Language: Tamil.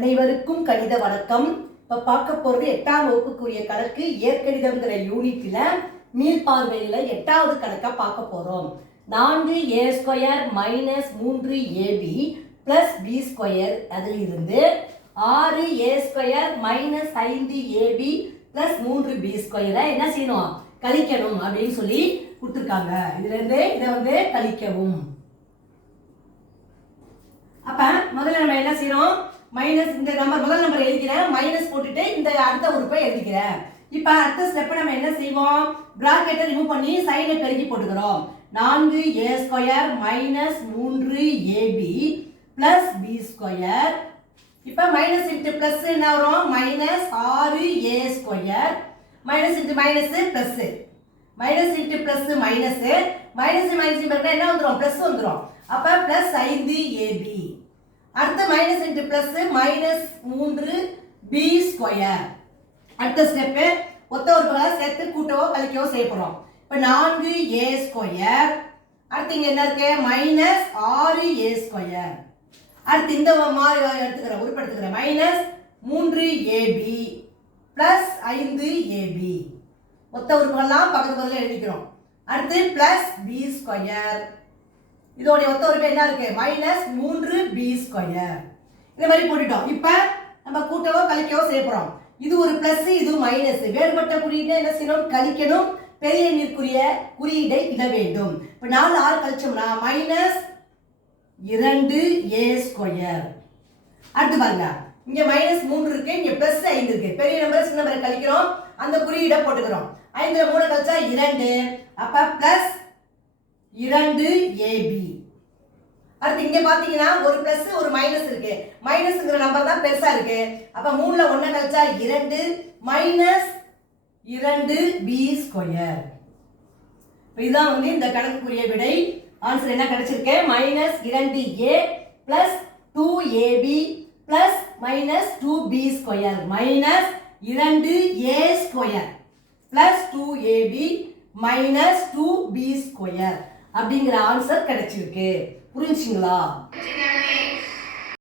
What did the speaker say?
அனைவருக்கும் கணித வணக்கம். இப்போ பார்க்க போகிறது 8ஆம் வகுப்புக்குரிய கணக்கு இயற்கணிதம்ங்கிற யூனிட்ல மீள்பார்வையில் 8வது கணக்காக பார்க்க போகிறோம். 4a² - 3ab + b² அதிலிருந்து 6a² - 5ab + 3b² என்ன செய்யணும், கழிக்கணும் அப்படின்னு சொல்லி கொடுத்துருக்காங்க. இதுலேருந்து இதை கழிக்கவும். அப்ப முதல்ல நம்ம என்ன செய்யறோம், மைனஸ் இந்த நம்பர் முதல் நம்பர் எழுதிக்கிறேன், மைனஸ் போட்டுட்டு இந்த அடுத்த உறுப்பை எழுதிக்கிறேன். இப்ப அடுத்த ஸ்டெப் நம்ம என்ன செய்வோம், பிராக்கெட்டை ரிமூவ் பண்ணி சைனை பெருக்கி போட்டுக்கிறோம். 4a² - 3ab + b². இப்ப மைனஸ் இன்டு பிளஸ் என்ன வரும், -6a². Minus into minus plus, minus into plus minus, minus minus என்ன வந்துடும், பிளஸ் வந்துடும். அப்ப +5ab. அடுத்து மைனஸ் இன்டு பிளஸ் -3b². அடுத்த ஸ்டெப் ஒத்த உறுப்புகளை சேர்த்து கூட்டவோ கழிக்கவோ செய்ய போறோம். இப்ப 4a². அடுத்து இங்க என்ன இருக்கு, -6a². அடுத்து இந்த மாதிரி எடுத்துக்கிறேன், உறுப்பு எடுத்துக்கிறேன், -3ab + 5ab. ஒத்த உறுப்புகள்லாம் பக்கத்து பக்கத்துல எழுதிக்கிறோம். அடுத்து +b². இதோட ஒத்த உறுப்பு என்ன இருக்கு, -3b². இந்த மாதிரி போட்டுட்டோம். இப்ப நம்ம கூட்டவோ கழிக்கவோ செய்ய போறோம். இது ஒரு பிளஸ், இது மைனஸ். வேறுபட்ட குறியீடு என்ன செய்யணும், கழிக்கணும். பெரிய எண்ணிற்குரிய குறியீடை இட வேண்டும். இப்ப 4 6 கழிச்சோம்னா -2a². அடுத்து பாருங்க, இங்க -3 இருக்கு, இங்க +5 இருக்கு. பெரிய நம்பர் சின்ன நம்பரை கழிக்கிறோம், அந்த குறியீடை போட்டுக்கிறோம். 5ல 3 கழிச்சா 2. அப்ப +2ab. அடுத்து இங்க பாத்தீங்கன்னா ஒரு பிளஸ் ஒரு மைனஸ் இருக்கு. மைனஸ்ங்கிற நம்பர் தான் பெருசா இருக்கு. அப்ப 3ல 1 கழிச்சா 2 -2b². இதுதான் இந்த கணக்குக்குரிய விடை. ஆன்சர் என்ன கிடைச்சிருக்கு, -2a + 2ab + -2b². -2a² + 2ab -2b² அப்படிங்கிற ஆன்சர் கிடைச்சிருக்கு. புரிஞ்சுங்களா?